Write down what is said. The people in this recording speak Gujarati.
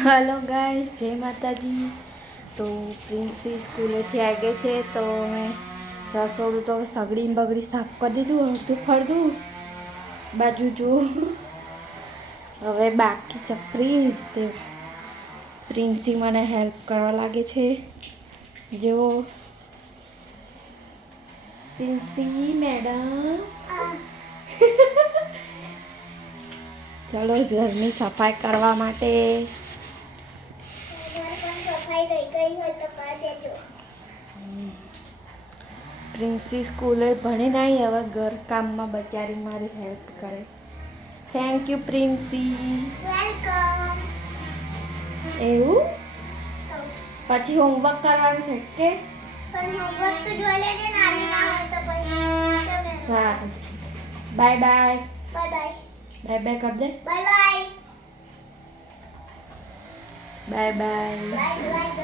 हेलो गाइस, जय माता दी। तो प्रिंसी स्कूले थी आ गई है तो मैं रसोड़ू तो सगड़ी बगड़ी साफ कर दीधું હળતું ફળતું બાજુ જો હવે બાકી છે ફ્રીજ તે પ્રિન્સી મને હેલ્પ કરવા લાગે છે જો પ્રિન્સી મેડમ ચાલો ઘરની સફાઈ કરવા માટે પ્રિન્સી સ્કૂલે ભણી નહીં હવે ઘર કામમાં બચારી મારી હેલ્પ કરે. Thank you Princy. વેલકમ. એવું પછી હોમવર્ક કરવાનું છે કે પણ હોમવર્ક તો જોઈ લેજે નાની ના હોય તો પછી સારું. Bye bye. Bye bye. Bye bye કર દે. Bye bye. Bye bye. Bye by.